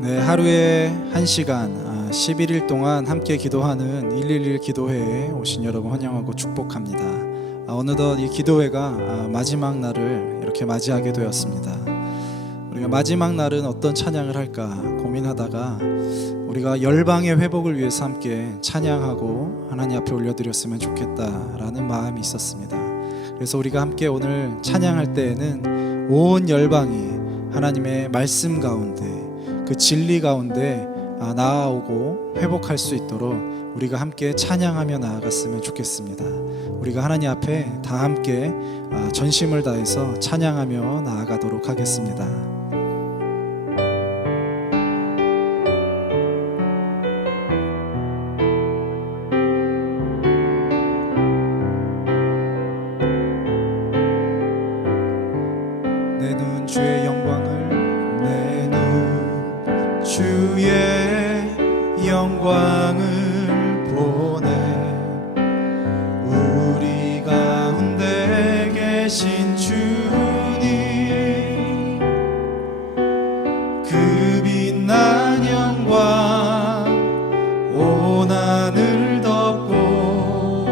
네, 하루에 1시간 11일 동안 함께 기도하는 111 기도회에 오신 여러분 환영하고 축복합니다. 어느덧 이 기도회가 마지막 날을 이렇게 맞이하게 되었습니다. 우리가 마지막 날은 어떤 찬양을 할까 고민하다가 우리가 열방의 회복을 위해서 함께 찬양하고 하나님 앞에 올려드렸으면 좋겠다라는 마음이 있었습니다. 그래서 우리가 함께 오늘 찬양할 때에는 온 열방이 하나님의 말씀 가운데 그 진리 가운데 나아오고 회복할 수 있도록 우리가 함께 찬양하며 나아갔으면 좋겠습니다. 우리가 하나님 앞에 다 함께 전심을 다해서 찬양하며 나아가도록 하겠습니다. 내 눈 주의 영광을 내 눈 주의 영광을 보네. 우리 가운데 계신 주님 그 빛난 영광 온 하늘 덮고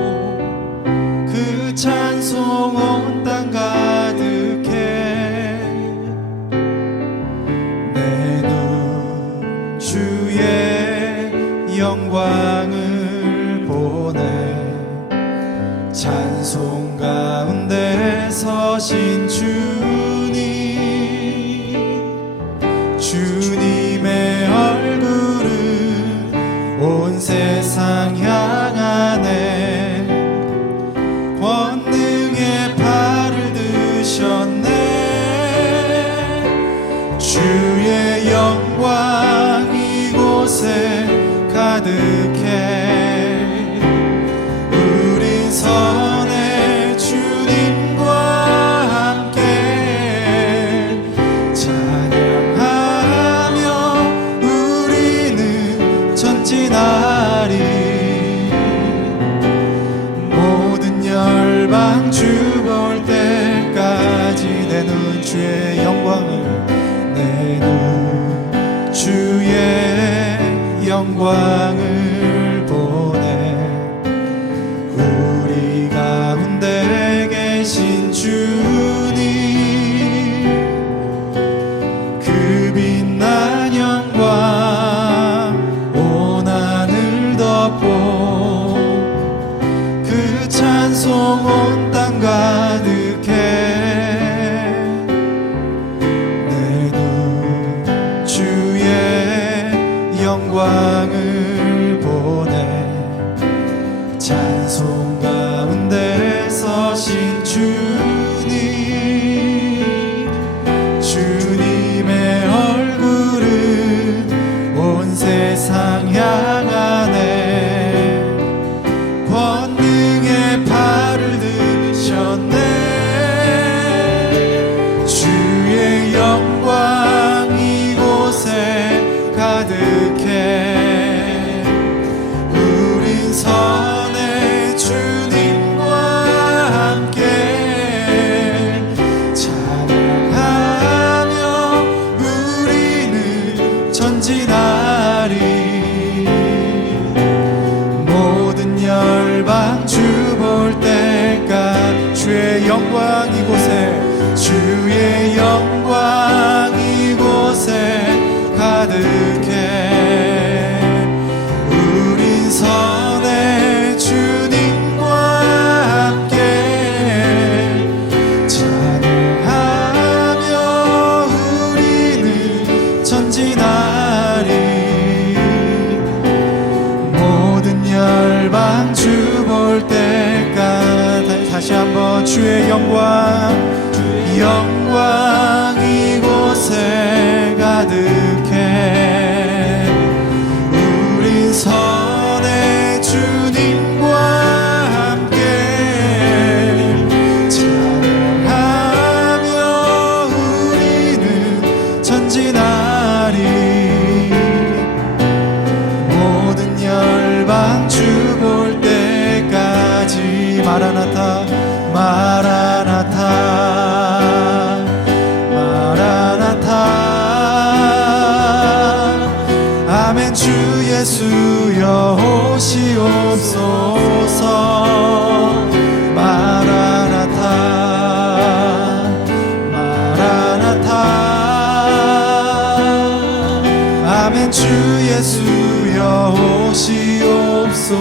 그 찬송 온 땅 가득해. 주의 영광을 보네. 찬송 가운데 서신 주님의 얼굴은 온 세상 향하네. 권능의 팔을 드셨네. 주의 영광 이곳에 가득해. 우린 선의 주님과 함께 찬양하며 우리는 전진하리. 모든 열방 주 볼 때까지 내 눈 주의 영광을 내 눈 주의 영광을 보네. 우리 가운데 계신 주님 그 빛난 영광 온 하늘 덮고 그 찬송 온 땅 가득해. 영광 영광을 보내 찬송 가운데 서신 주님의 얼굴은 온 세상 향하네 권능의 팔을 드셨네 주의 영광 이곳에 가득해 우린 선의 주님과 함께 찬양하며 우리는 전진하리 모든 열방 주 볼 때까 주의 영광 이곳에 주의 영광 이곳에 가득해 우린 선의 주님과 함께 찬양하며 우리는 전진하리 모든 열방 주 볼 때까 다시 한번 주의 영광 이곳에 가득해 우린 선의 주님과 함께 찬양하며 우리는 전진하리 모든 열방 주 볼 때까지 마라나타 마라나타 아멘 주 예수여 오시옵소서 마라나타 마라나타 아멘 주 예수여 오시옵소서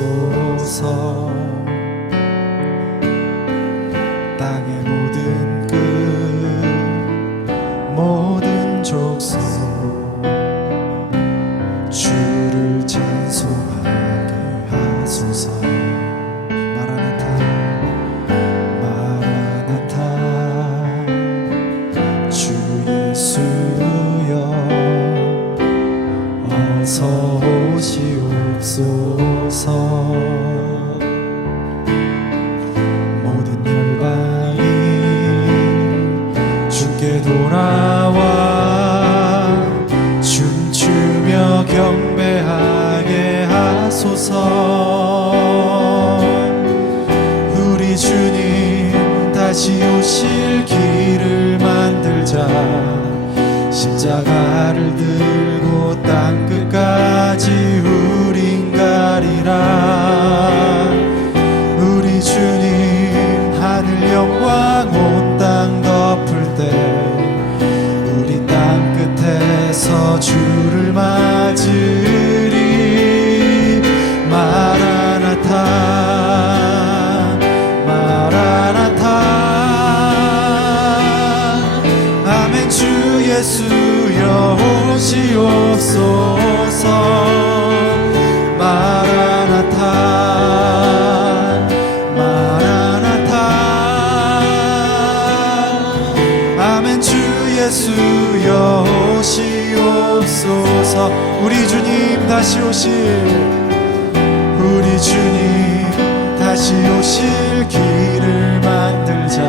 오시옵소서 땅의 모든 끝 모든 족속 주를 찬송하게 하소서 마라나타 마라나타 주 예수여 어서 오시옵소서 모든 열방이 주께 돌아와 춤추며 경배하게 하소서 우리 주님 다시 오실 길을 만들자 십자가를 들고 땅끝까지 우린 가리라 우리 주님 하늘 영광 온 땅 덮을 때 우리 땅끝에서 주를 맞으리 마라나타 마라나타 아멘 주 예수여 오시옵소서 마라나타 마라나타 아멘 주 예수여 오시옵소서 우리 주님 다시 오실 우리 주님 다시 오실 길을 만들자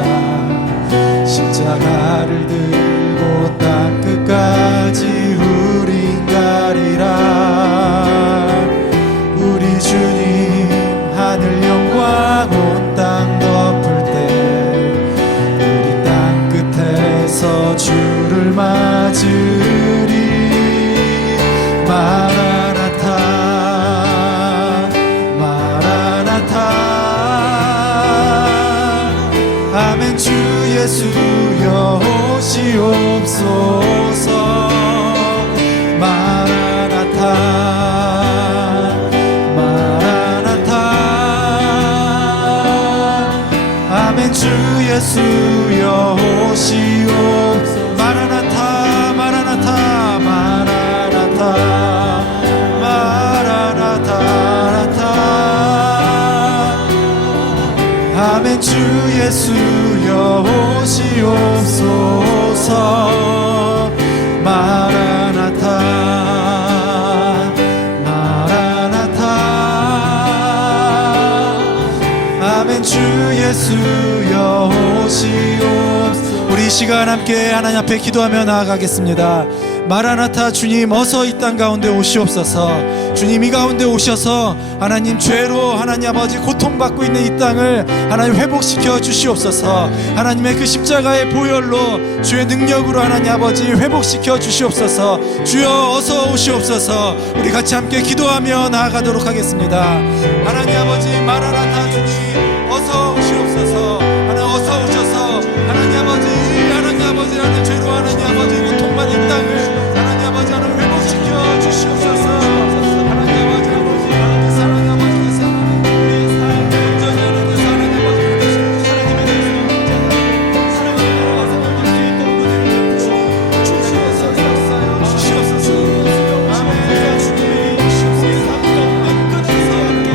십자가를 들고 땅끝까지 우린 가리라 우리 주님 하늘 영광 온 땅 덮을 때 우리 땅끝에서 주를 맞으리 마라나타 마라나타 아멘 주 예수여 오시옵소서 예수여 오시옵소서. 마라나타 마라나타 마라나타 마라나타 아멘. 주 예수여 오시옵소서. 마라나타 아멘. 주 예수여 오시옵소서. 우리 이 시간 함께 하나님 앞에 기도하며 나아가겠습니다. 마라나타, 주님 어서 이 땅 가운데 오시옵소서. 주님 이 가운데 오셔서 하나님 죄로 하나님 아버지 고통받고 있는 이 땅을 하나님 회복시켜 주시옵소서. 하나님의 그 십자가의 보혈로 주의 능력으로 하나님 아버지 회복시켜 주시옵소서. 주여 어서 오시옵소서. 우리 같이 함께 기도하며 나아가도록 하겠습니다. 하나님 아버지 마라나타, 주님 어서 오시옵소서. 하나님 어서 오셔서 하나님 아버지 하나님 죄로 하나님 아버지 고통받는 이 땅을 하나님 아버지 하나님 회복시켜 주시옵소서. 하나님 아버지 하나님께서 하나님 아버지께서 우리의 삶 온전히 하나님께서 하나님 아버지 하나님에 대해서 사랑하는 것을 볼 수 있도록 주시옵소서. 아멘. 주님의 주시옵소서. 이 삶 가운데 끝에서 함께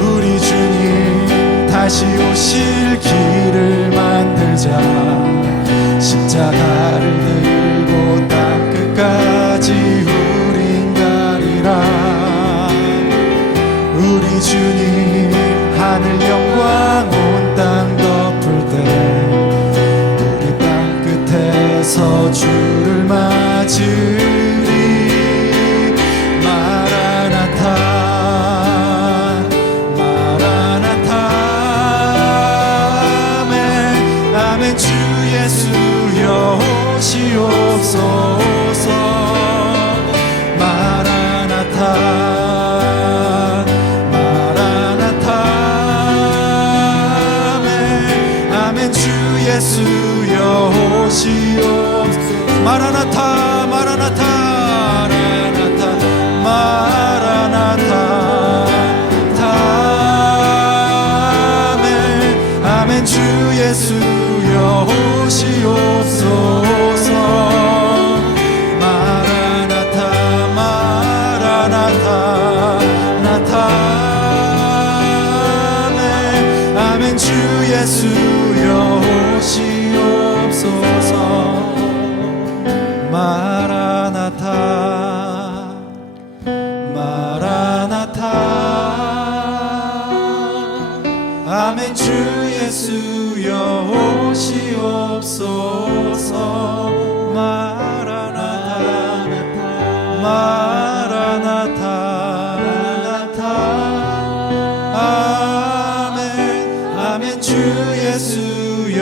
우리 주님 다시 오실 길을 만들자. 십자가를 들고 땅 끝까지 우린 가리라. 우리 주님 하늘 영광 온 땅 덮을 때 우리 땅 끝에서 주를 맞으리. 주 예수여 오시옵소서. 마라나타 마라나타 아멘. 아멘. 주 예수여 오시옵소서. 마라나타 마라나타 마라나타 아멘. 아멘. 주 예수여 오시옵소서. 마라나타 마라나타 나타 아멘. 아멘. 주 예수여 오시옵소서. 마라나타 마라나타 아멘. 주 예수여 오시옵소서. 마라나타 마라나타 나타 아멘. 아멘. 주 예수여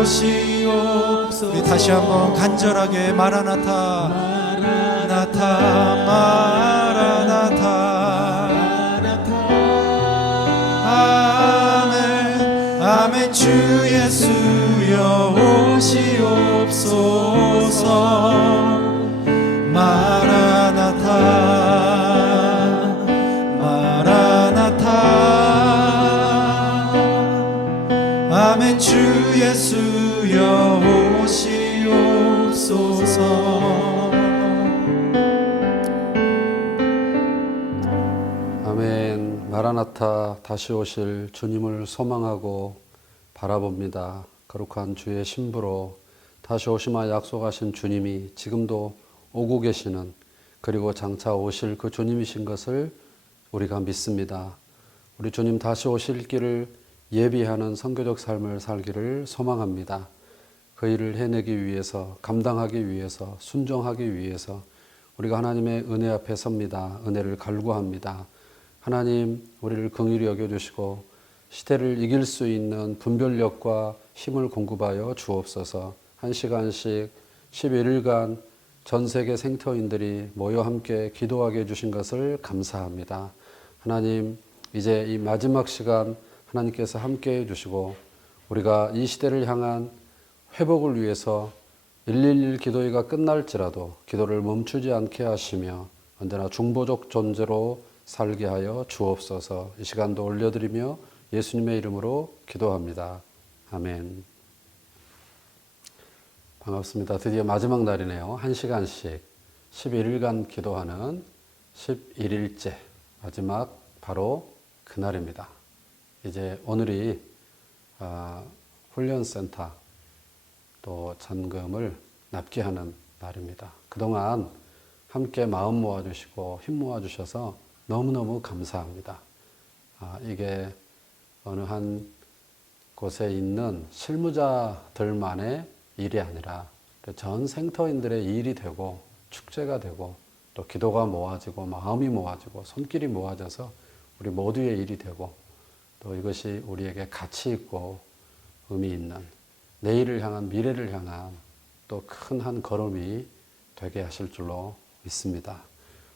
오시옵소서. 우리 다시 한번 간절하게 마라나타 마라나타 마라나타 아멘. 주 예수여 오시옵소서. 마라나타 마라나타 아멘. 주 예수여 오시옵소서. 아멘. 마라나타 다시 오실 주님을 소망하고 바라봅니다. 거룩한 주의 신부로 다시 오시마 약속하신 주님이 지금도 오고 계시는, 그리고 장차 오실 그 주님이신 것을 우리가 믿습니다. 우리 주님 다시 오실 길을 예비하는 선교적 삶을 살기를 소망합니다. 그 일을 해내기 위해서, 감당하기 위해서, 순종하기 위해서 우리가 하나님의 은혜 앞에 섭니다. 은혜를 갈구합니다. 하나님, 우리를 긍휼히 여겨주시고 시대를 이길 수 있는 분별력과 힘을 공급하여 주옵소서. 한 시간씩 11일간 전 세계 생터인들이 모여 함께 기도하게 해주신 것을 감사합니다. 하나님, 이제 이 마지막 시간 하나님께서 함께 해주시고 우리가 이 시대를 향한 회복을 위해서 111 기도회가 끝날지라도 기도를 멈추지 않게 하시며 언제나 중보적 존재로 살게 하여 주옵소서. 이 시간도 올려드리며 예수님의 이름으로 기도합니다. 아멘. 반갑습니다. 드디어 마지막 날이네요. 1시간씩 11일간 기도하는 11일째 마지막 바로 그날입니다. 이제 오늘이 훈련센터 또 잔금을 납기하는 날입니다. 그동안 함께 마음 모아주시고 힘 모아주셔서 너무너무 감사합니다. 이게 어느 한 곳에 있는 실무자들만의 일이 아니라 전 생터인들의 일이 되고 축제가 되고 또 기도가 모아지고 마음이 모아지고 손길이 모아져서 우리 모두의 일이 되고 또 이것이 우리에게 가치 있고 의미 있는 내일을 향한 미래를 향한 또 큰 한 걸음이 되게 하실 줄로 믿습니다.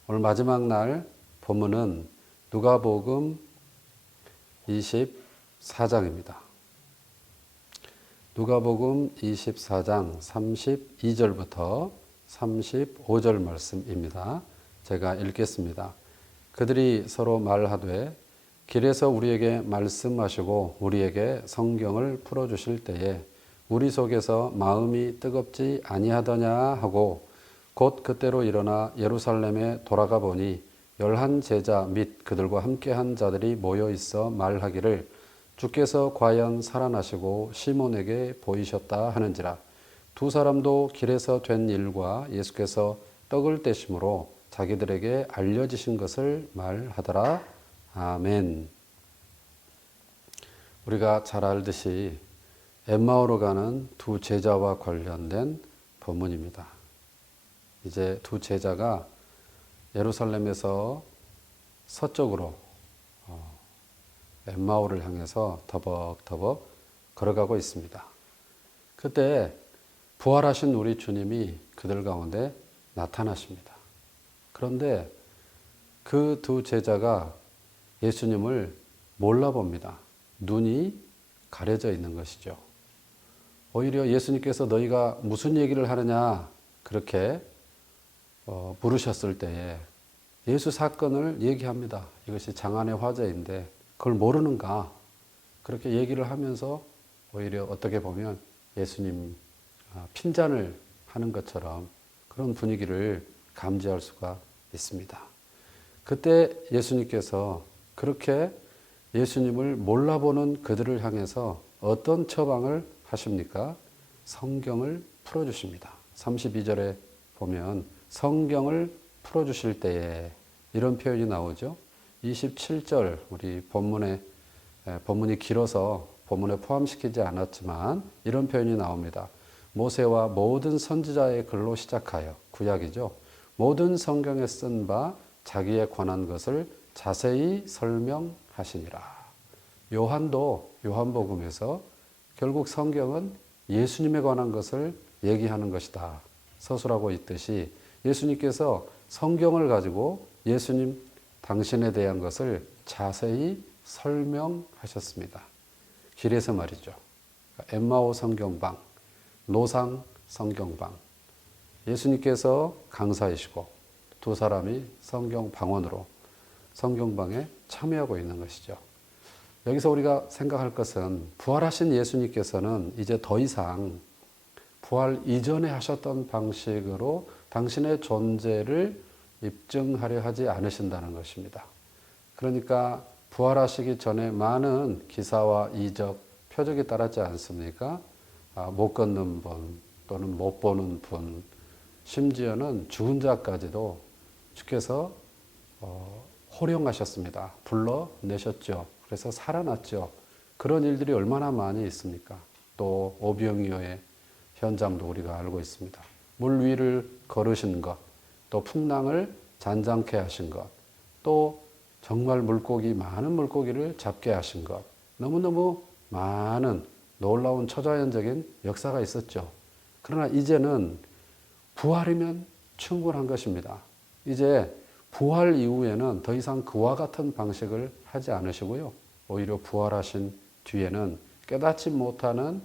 오늘 마지막 날 본문은 누가복음 24장입니다. 누가복음 24장 32절부터 35절 말씀입니다. 제가 읽겠습니다. 그들이 서로 말하되 길에서 우리에게 말씀하시고 우리에게 성경을 풀어주실 때에 우리 속에서 마음이 뜨겁지 아니하더냐 하고 곧 그때로 일어나 예루살렘에 돌아가 보니 11 제자 및 그들과 함께한 자들이 모여 있어 말하기를 주께서 과연 살아나시고 시몬에게 보이셨다 하는지라. 두 사람도 길에서 된 일과 예수께서 떡을 떼심으로 자기들에게 알려지신 것을 말하더라. 아멘. 우리가 잘 알듯이 엠마오로 가는 두 제자와 관련된 본문입니다. 이제 두 제자가 예루살렘에서 서쪽으로 엠마오를 향해서 터벅터벅 걸어가고 있습니다. 그때 부활하신 우리 주님이 그들 가운데 나타나십니다. 그런데 그 두 제자가 예수님을 몰라봅니다. 눈이 가려져 있는 것이죠. 오히려 예수님께서 너희가 무슨 얘기를 하느냐 그렇게 물으셨을 때에 예수 사건을 얘기합니다. 이것이 장안의 화제인데 그걸 모르는가? 그렇게 얘기를 하면서 오히려 어떻게 보면 예수님 핀잔을 하는 것처럼 그런 분위기를 감지할 수가 있습니다. 그때 예수님께서 그렇게 예수님을 몰라보는 그들을 향해서 어떤 처방을 하십니까? 성경을 풀어주십니다. 32절에 보면 성경을 풀어주실 때에 이런 표현이 나오죠. 27절 우리 본문이 길어서 본문에 포함시키지 않았지만 이런 표현이 나옵니다. 모세와 모든 선지자의 글로 시작하여 구약이죠. 모든 성경에 쓴 바 자기에 관한 것을 자세히 설명하시니라. 요한도 요한복음에서 결국 성경은 예수님에 관한 것을 얘기하는 것이다. 서술하고 있듯이 예수님께서 성경을 가지고 예수님 당신에 대한 것을 자세히 설명하셨습니다. 길에서 말이죠. 엠마오 성경방, 노상 성경방. 예수님께서 강사이시고 두 사람이 성경 방언으로 성경방에 참여하고 있는 것이죠. 여기서 우리가 생각할 것은 부활하신 예수님께서는 이제 더 이상 부활 이전에 하셨던 방식으로 당신의 존재를 입증하려 하지 않으신다는 것입니다. 그러니까 부활하시기 전에 많은 기사와 이적, 표적이 따랐지 않습니까? 못 걷는 분 또는 못 보는 분, 심지어는 죽은 자까지도 주께서 호령하셨습니다. 불러내셨죠. 그래서 살아났죠. 그런 일들이 얼마나 많이 있습니까? 또 오병이어의 현장도 우리가 알고 있습니다. 물 위를 걸으신 것, 또 풍랑을 잔잔케 하신 것, 또 정말 많은 물고기를 잡게 하신 것, 너무너무 많은 놀라운 초자연적인 역사가 있었죠. 그러나 이제는 부활이면 충분한 것입니다. 이제 부활 이후에는 더 이상 그와 같은 방식을 하지 않으시고요. 오히려 부활하신 뒤에는 깨닫지 못하는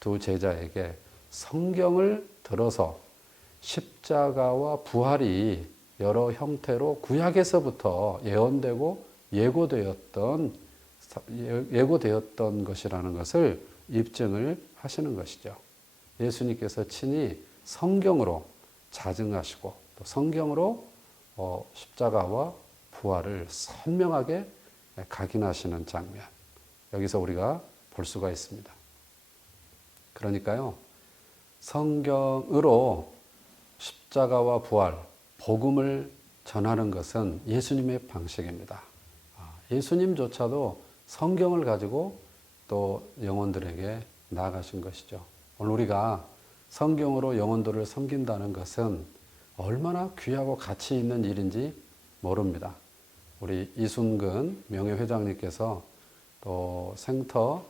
두 제자에게 성경을 들어서 십자가와 부활이 여러 형태로 구약에서부터 예언되고 예고되었던 것이라는 것을 입증을 하시는 것이죠. 예수님께서 친히 성경으로 자증하시고 또 성경으로 십자가와 부활을 선명하게 각인하시는 장면, 여기서 우리가 볼 수가 있습니다. 그러니까요, 성경으로 십자가와 부활, 복음을 전하는 것은 예수님의 방식입니다. 예수님조차도 성경을 가지고 또 영혼들에게 나아가신 것이죠. 오늘 우리가 성경으로 영혼들을 섬긴다는 것은 얼마나 귀하고 가치 있는 일인지 모릅니다. 우리 이순근 명예회장님께서 또 생터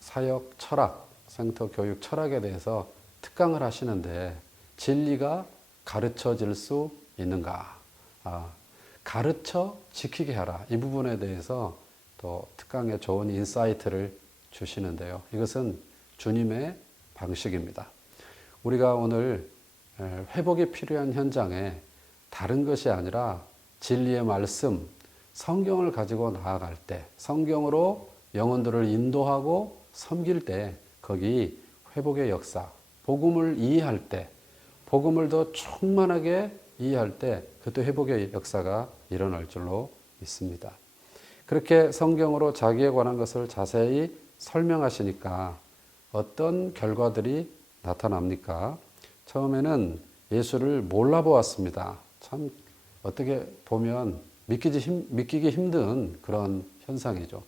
사역 철학, 생터 교육 철학에 대해서 특강을 하시는데 진리가 가르쳐질 수 있는가? 가르쳐 지키게 하라. 이 부분에 대해서 또 특강에 좋은 인사이트를 주시는데요. 이것은 주님의 방식입니다. 우리가 오늘 회복이 필요한 현장에 다른 것이 아니라 진리의 말씀, 성경을 가지고 나아갈 때, 성경으로 영혼들을 인도하고 섬길 때, 거기 회복의 역사, 복음을 이해할 때, 복음을 더 충만하게 이해할 때, 그때 회복의 역사가 일어날 줄로 믿습니다. 그렇게 성경으로 자기에 관한 것을 자세히 설명하시니까 어떤 결과들이 나타납니까? 처음에는 예수를 몰라보았습니다. 참 어떻게 보면 믿기기 힘든 그런 현상이죠.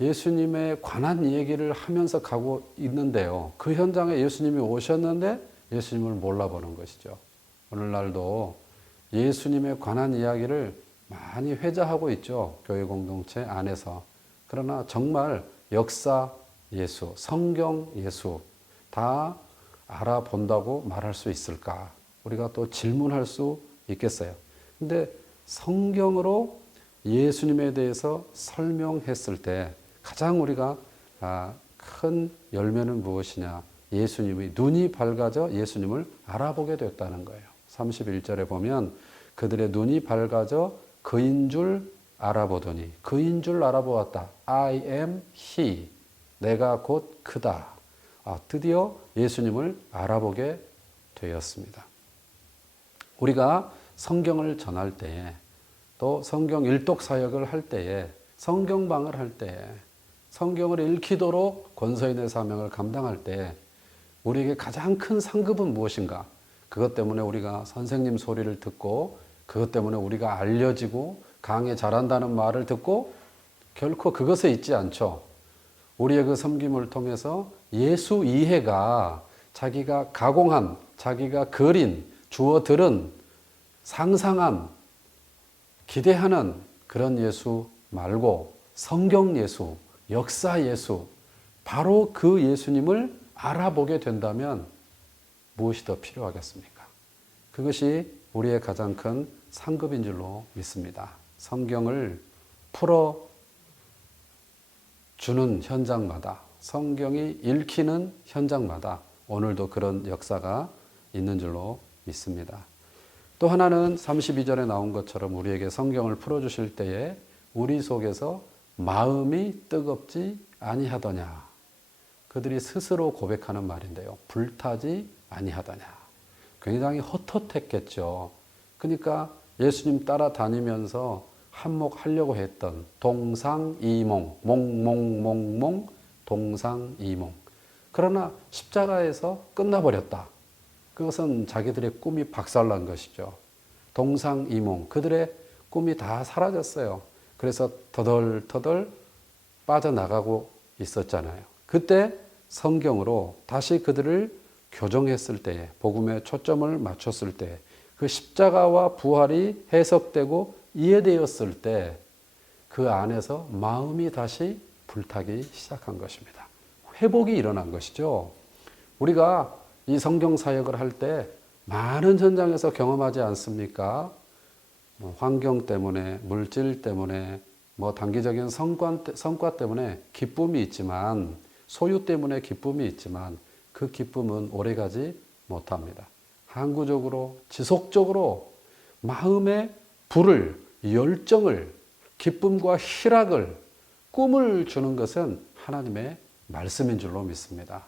예수님에 관한 얘기를 하면서 가고 있는데요. 그 현장에 예수님이 오셨는데 예수님을 몰라보는 것이죠. 오늘날도 예수님에 관한 이야기를 많이 회자하고 있죠. 교회 공동체 안에서. 그러나 정말 역사 예수, 성경 예수 다 알아본다고 말할 수 있을까? 우리가 또 질문할 수 있겠어요. 근데 성경으로 예수님에 대해서 설명했을 때 가장 우리가 큰 열매는 무엇이냐? 예수님이 눈이 밝아져 예수님을 알아보게 됐다는 거예요. 31절에 보면 그들의 눈이 밝아져 그인 줄 알아보더니, 그인 줄 알아보았다. I am he. 내가 곧 그다. 드디어 예수님을 알아보게 되었습니다. 우리가 성경을 전할 때에, 또 성경 일독 사역을 할 때에, 성경방을 할 때에, 성경을 읽히도록 권서인의 사명을 감당할 때 우리에게 가장 큰 상급은 무엇인가? 그것 때문에 우리가 선생님 소리를 듣고, 그것 때문에 우리가 알려지고 강해 잘한다는 말을 듣고 결코 그것에 있지 않죠. 우리의 그 섬김을 통해서 예수 이해가 자기가 가공한, 자기가 그린, 주어 들은, 상상한, 기대하는 그런 예수 말고 성경 예수, 역사 예수, 바로 그 예수님을 알아보게 된다면 무엇이 더 필요하겠습니까? 그것이 우리의 가장 큰 상급인 줄로 믿습니다. 성경을 풀어주는 현장마다, 성경이 읽히는 현장마다 오늘도 그런 역사가 있는 줄로 믿습니다. 또 하나는 32절에 나온 것처럼 우리에게 성경을 풀어주실 때에 우리 속에서 마음이 뜨겁지 아니하더냐. 그들이 스스로 고백하는 말인데요. 불타지 아니하더냐. 굉장히 헛헛했겠죠. 그러니까 예수님 따라다니면서 한몫하려고 했던 동상이몽, 몽몽몽몽, 동상이몽. 그러나 십자가에서 끝나버렸다. 그것은 자기들의 꿈이 박살난 것이죠. 동상이몽, 그들의 꿈이 다 사라졌어요. 그래서 터덜터덜 빠져나가고 있었잖아요. 그때 성경으로 다시 그들을 교정했을 때에, 복음에 초점을 맞췄을 때, 그 십자가와 부활이 해석되고 이해되었을 때 그 안에서 마음이 다시 불타기 시작한 것입니다. 회복이 일어난 것이죠. 우리가 이 성경 사역을 할 때 많은 현장에서 경험하지 않습니까? 환경 때문에, 물질 때문에, 단기적인 성과 때문에 기쁨이 있지만, 소유 때문에 기쁨이 있지만 그 기쁨은 오래가지 못합니다. 항구적으로, 지속적으로 마음의 불을, 열정을, 기쁨과 희락을, 꿈을 주는 것은 하나님의 말씀인 줄로 믿습니다.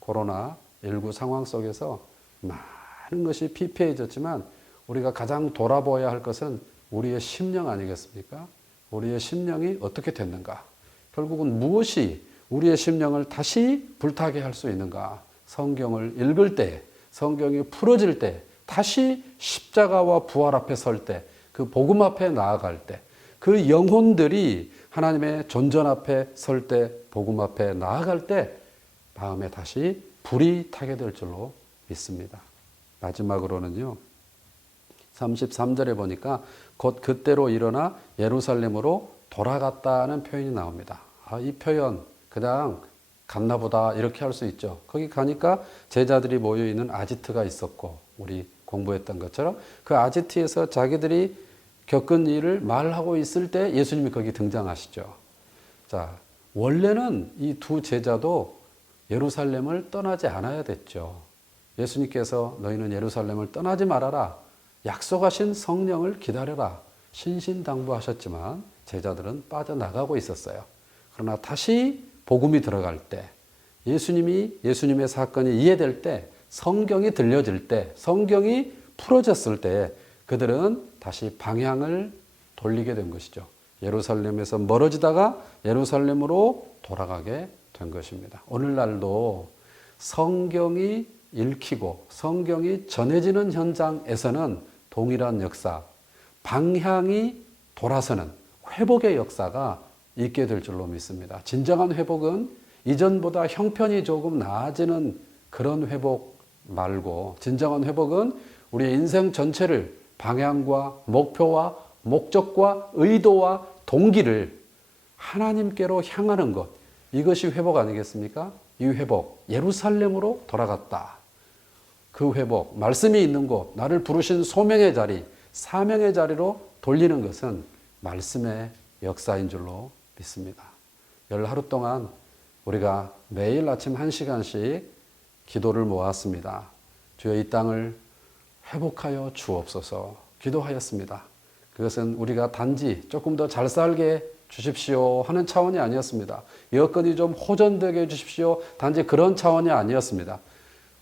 코로나19 상황 속에서 많은 것이 피폐해졌지만 우리가 가장 돌아보아야 할 것은 우리의 심령 아니겠습니까? 우리의 심령이 어떻게 됐는가? 결국은 무엇이 우리의 심령을 다시 불타게 할 수 있는가? 성경을 읽을 때, 성경이 풀어질 때, 다시 십자가와 부활 앞에 설 때, 그 복음 앞에 나아갈 때, 그 영혼들이 하나님의 존전 앞에 설 때, 복음 앞에 나아갈 때 마음에 다시 불이 타게 될 줄로 믿습니다. 마지막으로는요, 33절에 보니까 곧 그때로 일어나 예루살렘으로 돌아갔다는 표현이 나옵니다. 이 표현 그냥 갔나 보다 이렇게 할 수 있죠. 거기 가니까 제자들이 모여있는 아지트가 있었고, 우리 공부했던 것처럼 그 아지트에서 자기들이 겪은 일을 말하고 있을 때 예수님이 거기 등장하시죠. 자, 원래는 이 두 제자도 예루살렘을 떠나지 않아야 됐죠. 예수님께서 너희는 예루살렘을 떠나지 말아라. 약속하신 성령을 기다려라. 신신당부하셨지만 제자들은 빠져나가고 있었어요. 그러나 다시 복음이 들어갈 때, 예수님의 사건이 이해될 때, 성경이 들려질 때, 성경이 풀어졌을 때 그들은 다시 방향을 돌리게 된 것이죠. 예루살렘에서 멀어지다가 예루살렘으로 돌아가게 된 것입니다. 오늘날도 성경이 읽히고 성경이 전해지는 현장에서는 동일한 역사, 방향이 돌아서는 회복의 역사가 있게 될 줄로 믿습니다. 진정한 회복은 이전보다 형편이 조금 나아지는 그런 회복 말고, 진정한 회복은 우리의 인생 전체를 방향과 목표와 목적과 의도와 동기를 하나님께로 향하는 것, 이것이 회복 아니겠습니까? 이 회복, 예루살렘으로 돌아갔다. 그 회복, 말씀이 있는 곳, 나를 부르신 소명의 자리, 사명의 자리로 돌리는 것은 말씀의 역사인 줄로 믿습니다. 열 하루 동안 우리가 매일 아침 1시간씩 기도를 모았습니다. 주여 이 땅을 회복하여 주옵소서 기도하였습니다. 그것은 우리가 단지 조금 더 잘 살게 주십시오 하는 차원이 아니었습니다. 여건이 좀 호전되게 해주십시오. 단지 그런 차원이 아니었습니다.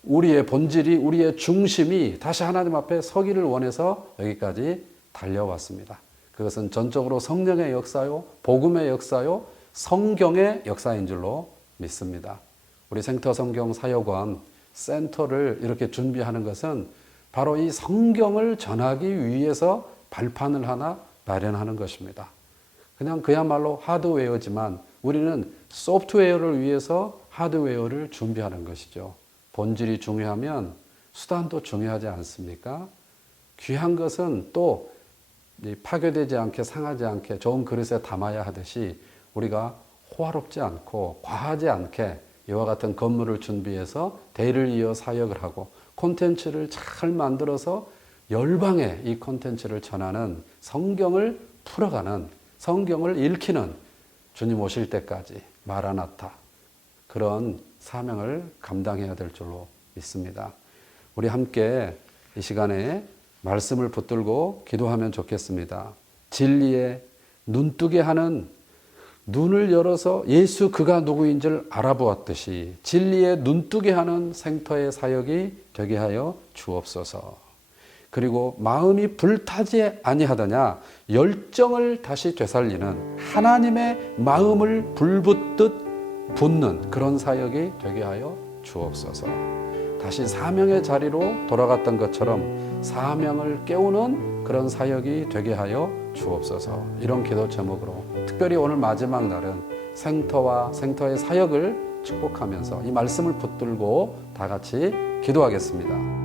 우리의 본질이, 우리의 중심이 다시 하나님 앞에 서기를 원해서 여기까지 달려왔습니다. 그것은 전적으로 성령의 역사요, 복음의 역사요, 성경의 역사인 줄로 믿습니다. 우리 생터 성경 사역원 센터를 이렇게 준비하는 것은 바로 이 성경을 전하기 위해서 발판을 하나 마련하는 것입니다. 그냥 그야말로 하드웨어지만 우리는 소프트웨어를 위해서 하드웨어를 준비하는 것이죠. 본질이 중요하면 수단도 중요하지 않습니까? 귀한 것은 또 파괴되지 않게, 상하지 않게 좋은 그릇에 담아야 하듯이 우리가 호화롭지 않고 과하지 않게 이와 같은 건물을 준비해서 대를 이어 사역을 하고 콘텐츠를 잘 만들어서 열방에 이 콘텐츠를 전하는, 성경을 풀어가는, 성경을 읽히는, 주님 오실 때까지 마라나타, 그런 사명을 감당해야 될 줄로 믿습니다. 우리 함께 이 시간에 말씀을 붙들고 기도하면 좋겠습니다. 진리에 눈뜨게 하는, 눈을 열어서 예수 그가 누구인 줄 알아보았듯이 진리에 눈뜨게 하는 생터의 사역이 되게 하여 주옵소서. 그리고 마음이 불타지 아니하더냐, 열정을 다시 되살리는, 하나님의 마음을 불붙듯 붓는 그런 사역이 되게 하여 주옵소서. 다시 사명의 자리로 돌아갔던 것처럼 사명을 깨우는 그런 사역이 되게 하여 주옵소서. 이런 기도 제목으로 특별히 오늘 마지막 날은 생터와 생터의 사역을 축복하면서 이 말씀을 붙들고 다 같이 기도하겠습니다.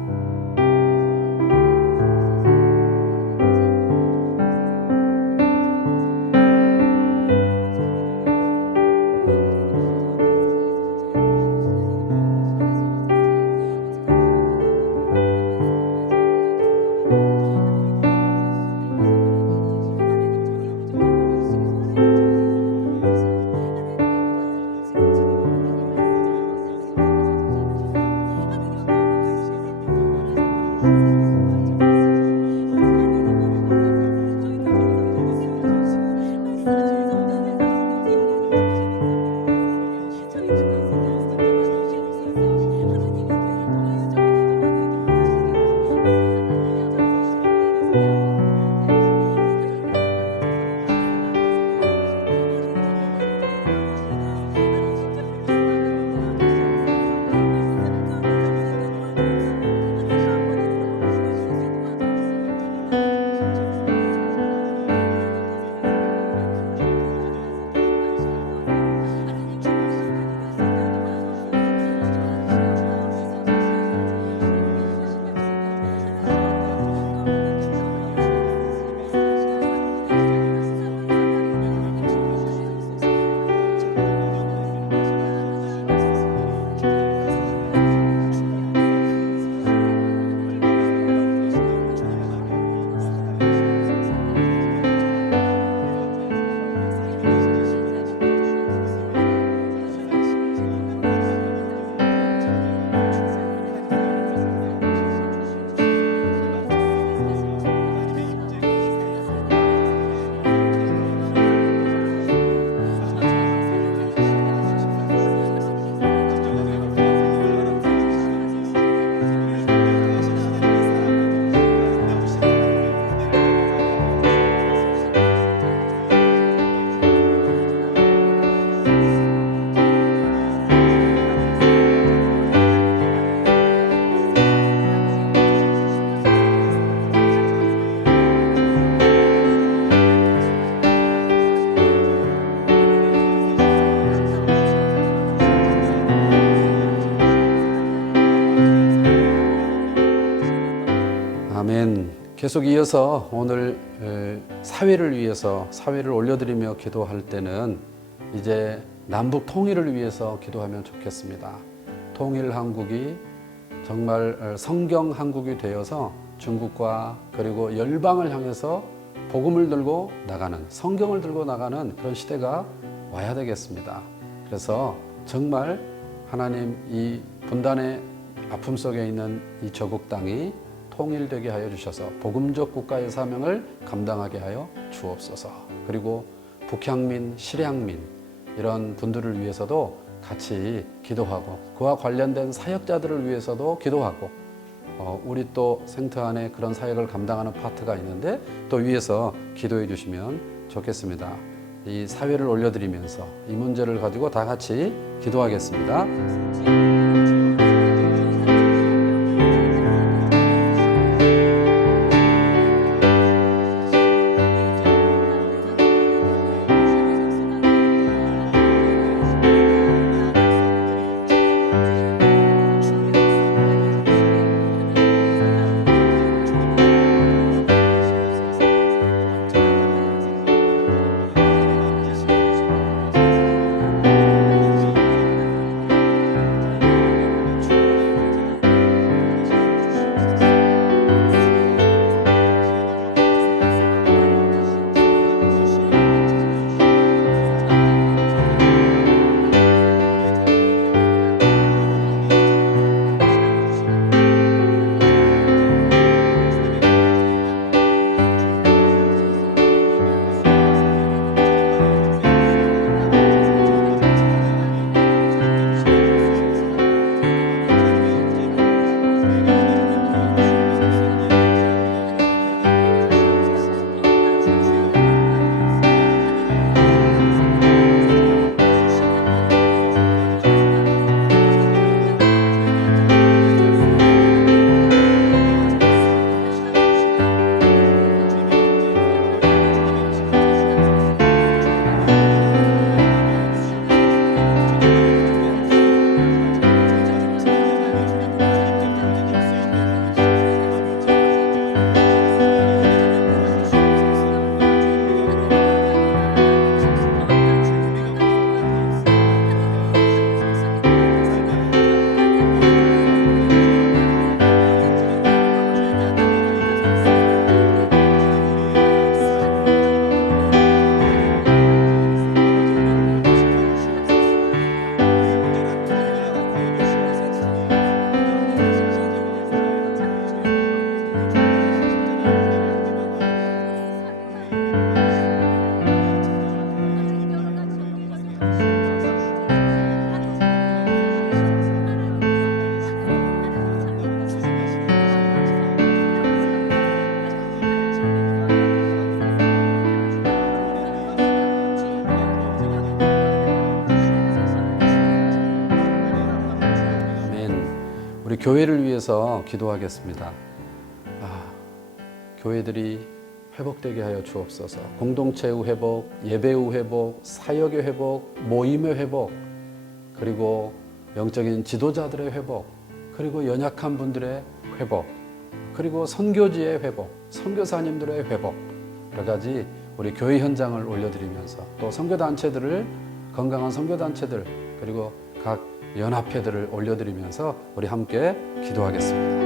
아멘. 계속 이어서 오늘 사회를 위해서 사회를 올려드리며 기도할 때는 이제 남북 통일을 위해서 기도하면 좋겠습니다. 통일 한국이 정말 성경 한국이 되어서 중국과 그리고 열방을 향해서 복음을 들고 나가는, 성경을 들고 나가는 그런 시대가 와야 되겠습니다. 그래서 정말 하나님 이 분단의 아픔 속에 있는 이 저국 땅이 통일되게 하여 주셔서 복음적 국가의 사명을 감당하게 하여 주옵소서. 그리고 북향민, 실향민 이런 분들을 위해서도 같이 기도하고 그와 관련된 사역자들을 위해서도 기도하고 우리 또 생터 안에 그런 사역을 감당하는 파트가 있는데 또 위해서 기도해 주시면 좋겠습니다. 이 사회를 올려드리면서 이 문제를 가지고 다 같이 기도하겠습니다. 교회를 위해서 기도하겠습니다. 교회들이 회복되게 하여 주옵소서. 공동체의 회복, 예배의 회복, 사역의 회복, 모임의 회복, 그리고 영적인 지도자들의 회복, 그리고 연약한 분들의 회복, 그리고 선교지의 회복, 선교사님들의 회복, 여러 가지 우리 교회 현장을 올려드리면서 또 선교단체들을, 건강한 선교단체들, 그리고 각 연합회들을 올려드리면서 우리 함께 기도하겠습니다.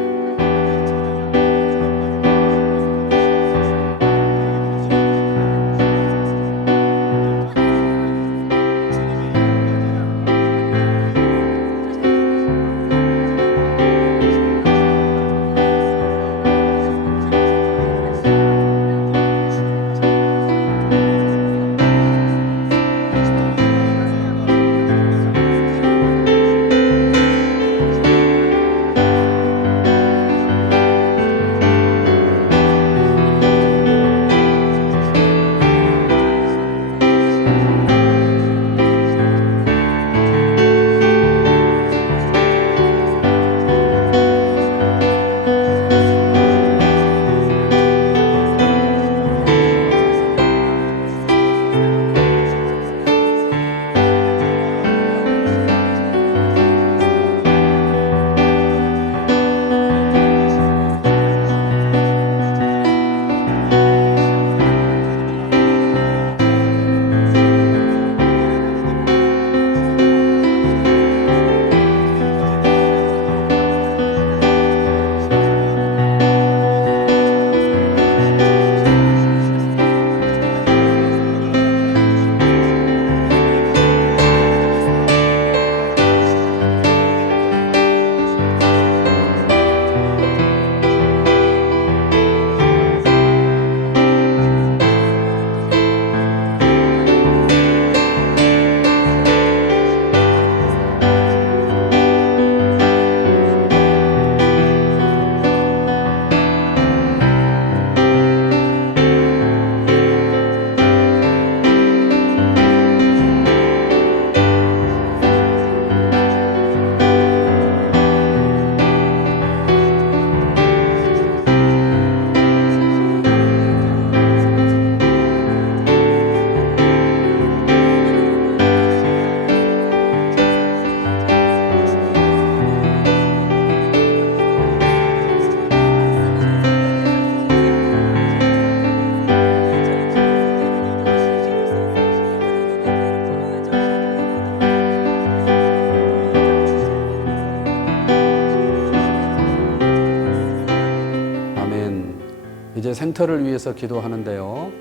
이제 생터를 위해서 기도하는데요.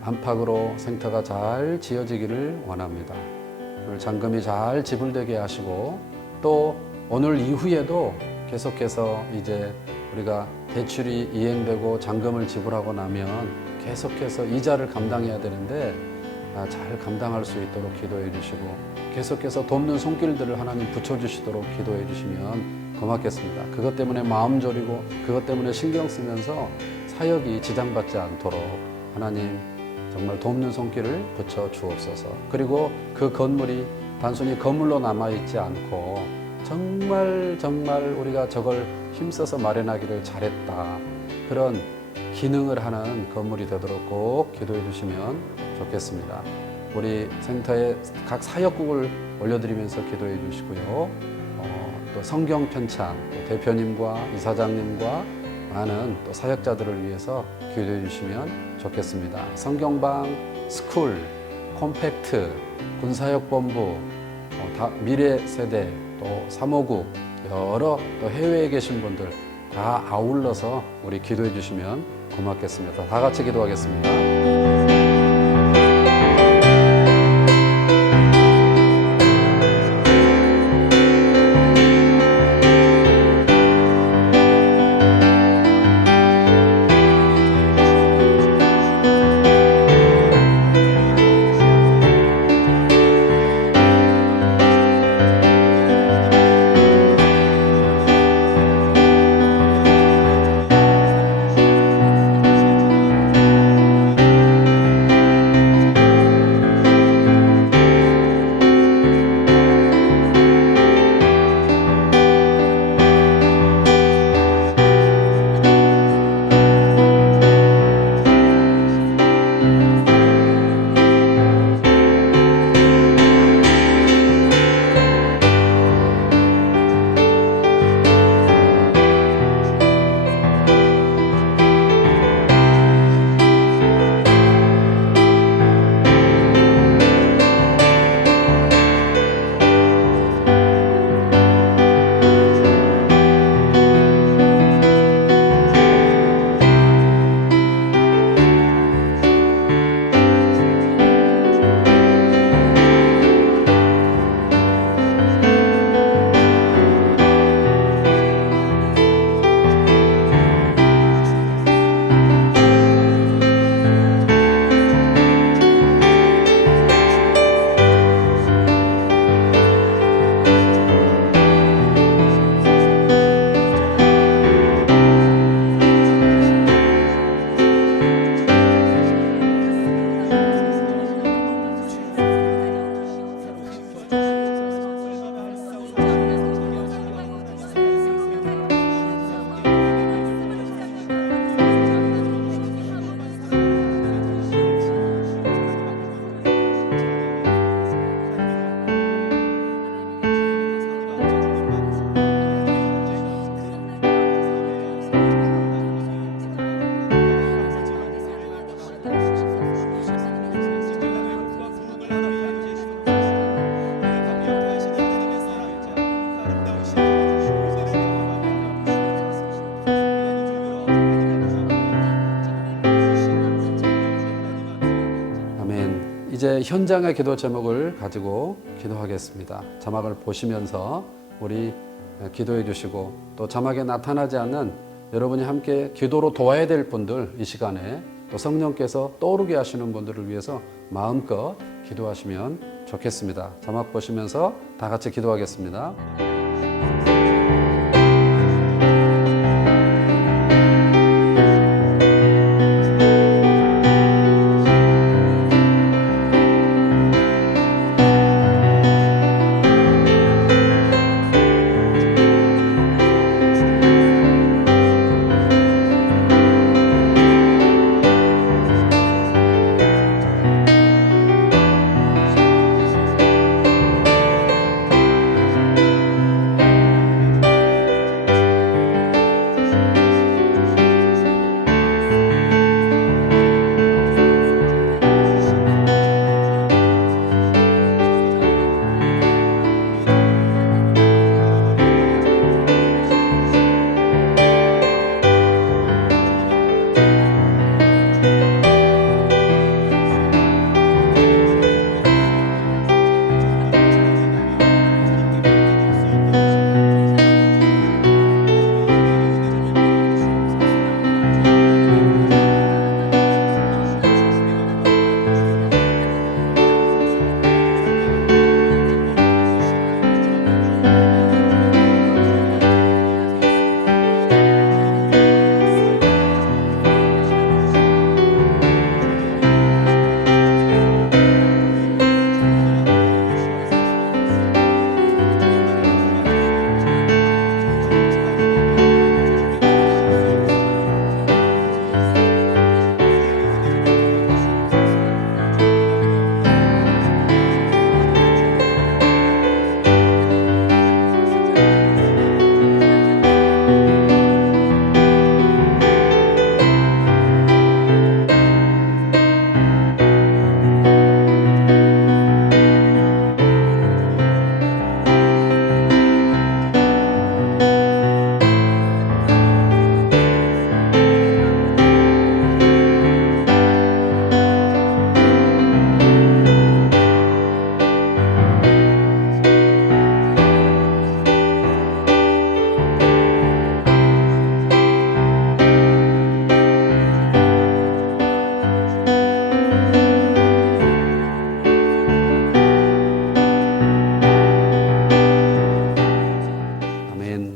안팎으로 생터가 잘 지어지기를 원합니다. 오늘 잔금이 잘 지불되게 하시고 또 오늘 이후에도 계속해서 이제 우리가 대출이 이행되고 잔금을 지불하고 나면 계속해서 이자를 감당해야 되는데 잘 감당할 수 있도록 기도해 주시고 계속해서 돕는 손길들을 하나님 붙여주시도록 기도해 주시면 고맙겠습니다. 그것 때문에 마음 졸이고 그것 때문에 신경 쓰면서 사역이 지장받지 않도록 하나님 정말 돕는 손길을 붙여 주옵소서. 그리고 그 건물이 단순히 건물로 남아있지 않고 정말 우리가 저걸 힘써서 마련하기를 잘했다, 그런 기능을 하는 건물이 되도록 꼭 기도해 주시면 좋겠습니다. 우리 센터에 각 사역국을 올려드리면서 기도해 주시고요. 또 성경 편찬, 또 대표님과 이사장님과 많은 또 사역자들을 위해서 기도해 주시면 좋겠습니다. 성경방, 스쿨, 콤팩트, 군사역본부, 미래 세대, 또 사모국, 여러 또 해외에 계신 분들 다 아울러서 우리 기도해 주시면 고맙겠습니다. 다 같이 기도하겠습니다. 이제 현장의 기도 제목을 가지고 기도하겠습니다. 자막을 보시면서 우리 기도해 주시고, 또 자막에 나타나지 않는 여러분이 함께 기도로 도와야 될 분들, 이 시간에 또 성령께서 떠오르게 하시는 분들을 위해서 마음껏 기도하시면 좋겠습니다. 자막 보시면서 다 같이 기도하겠습니다.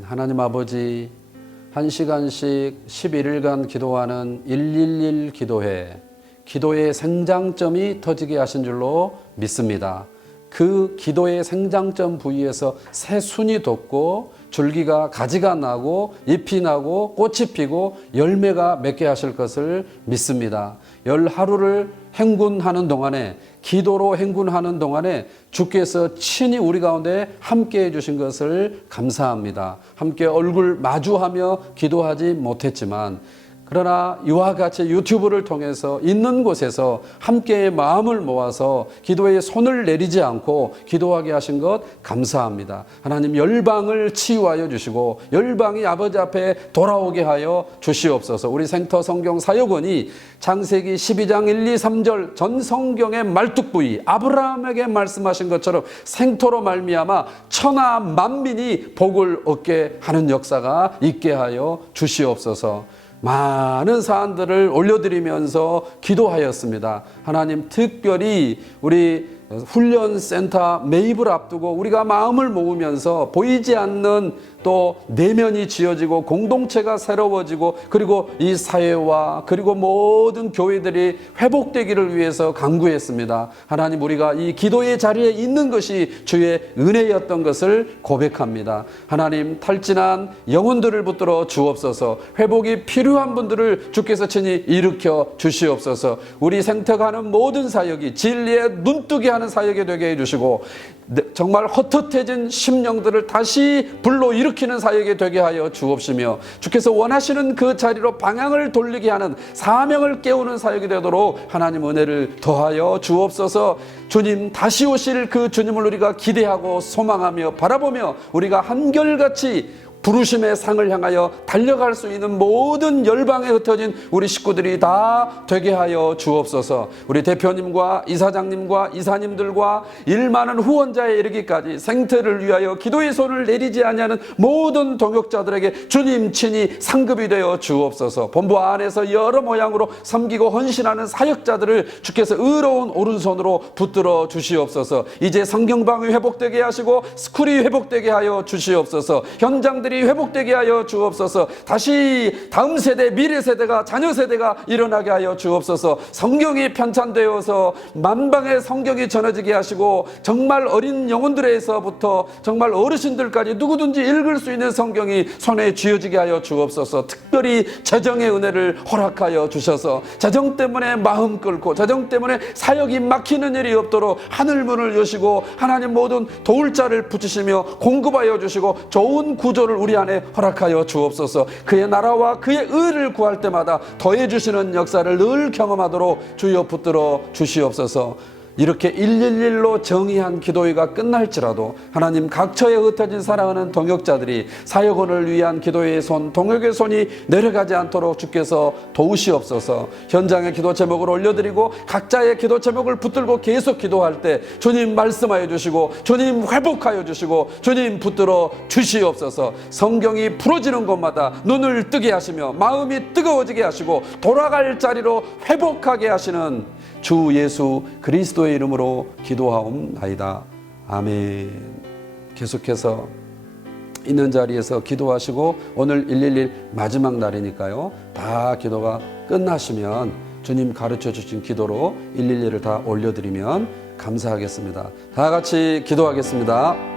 하나님 아버지, 1시간씩 11일간 기도하는 111 기도회, 기도의 생장점이 터지게 하신 줄로 믿습니다. 그 기도의 생장점 부위에서 새순이 돋고 줄기가 가지가 나고 잎이 나고 꽃이 피고 열매가 맺게 하실 것을 믿습니다. 열 하루를 행군하는 동안에, 기도로 행군하는 동안에 주께서 친히 우리 가운데 함께 해주신 것을 감사합니다. 함께 얼굴 마주하며 기도하지 못했지만, 그러나 이와 같이 유튜브를 통해서 있는 곳에서 함께 마음을 모아서 기도에 손을 내리지 않고 기도하게 하신 것 감사합니다. 하나님, 열방을 치유하여 주시고 열방이 아버지 앞에 돌아오게 하여 주시옵소서. 우리 생터 성경 사역원이 창세기 12장 1, 2, 3절 전 성경의 말뚝부위 아브라함에게 말씀하신 것처럼 생토로 말미암아 천하 만민이 복을 얻게 하는 역사가 있게 하여 주시옵소서. 많은 사안들을 올려드리면서 기도하였습니다. 하나님, 특별히 우리 훈련센터 매입을 앞두고 우리가 마음을 모으면서 보이지 않는 또 내면이 지어지고 공동체가 새로워지고, 그리고 이 사회와 그리고 모든 교회들이 회복되기를 위해서 간구했습니다. 하나님, 우리가 이 기도의 자리에 있는 것이 주의 은혜였던 것을 고백합니다. 하나님, 탈진한 영혼들을 붙들어 주옵소서. 회복이 필요한 분들을 주께서 친히 일으켜 주시옵소서. 우리 생태가는 모든 사역이 진리에 눈뜨게 하는 사역이 되게 해주시고, 정말 헛헛해진 심령들을 다시 불러일으키는 사역이 되게 하여 주옵시며, 주께서 원하시는 그 자리로 방향을 돌리게 하는, 사명을 깨우는 사역이 되도록 하나님 은혜를 더하여 주옵소서. 주님, 다시 오실 그 주님을 우리가 기대하고 소망하며 바라보며 우리가 한결같이 부르심의 상을 향하여 달려갈 수 있는 모든 열방에 흩어진 우리 식구들이 다 되게 하여 주옵소서. 우리 대표님과 이사장님과 이사님들과 일 많은 후원자에 이르기까지 생태를 위하여 기도의 손을 내리지 아니하는 모든 동역자들에게 주님 친히 상급이 되어 주옵소서. 본부 안에서 여러 모양으로 섬기고 헌신하는 사역자들을 주께서 의로운 오른손으로 붙들어 주시옵소서. 이제 성경방이 회복되게 하시고 스쿨이 회복되게 하여 주시옵소서. 현장들이 회복되게 하여 주옵소서. 다시 다음 세대, 미래 세대가, 자녀 세대가 일어나게 하여 주옵소서. 성경이 편찬되어서 만방의 성경이 전해지게 하시고 정말 어린 영혼들에서부터 정말 어르신들까지 누구든지 읽을 수 있는 성경이 손에 쥐어지게 하여 주옵소서. 특별히 재정의 은혜를 허락하여 주셔서 재정 때문에 마음 끓고 재정 때문에 사역이 막히는 일이 없도록 하늘문을 여시고 하나님 모든 도울 자를 붙이시며 공급하여 주시고 좋은 구조를 우리 안에 허락하여 주옵소서. 그의 나라와 그의 의를 구할 때마다 더해 주시는 역사를 늘 경험하도록 주여 붙들어 주시옵소서. 이렇게 111로 정의한 기도회가 끝날지라도 하나님 각처에 흩어진 사랑하는 동역자들이 사역원을 위한 기도회의 손, 동역의 손이 내려가지 않도록 주께서 도우시옵소서. 현장의 기도 제목을 올려드리고 각자의 기도 제목을 붙들고 계속 기도할 때 주님 말씀하여 주시고 주님 회복하여 주시고 주님 붙들어 주시옵소서. 성경이 풀어지는 곳마다 눈을 뜨게 하시며 마음이 뜨거워지게 하시고 돌아갈 자리로 회복하게 하시는 주 예수 그리스도의 이름으로 기도하옵나이다. 아멘. 계속해서 있는 자리에서 기도하시고 오늘 111 마지막 날이니까요. 다 기도가 끝나시면 주님 가르쳐 주신 기도로 111을 다 올려드리면 감사하겠습니다. 다 같이 기도하겠습니다.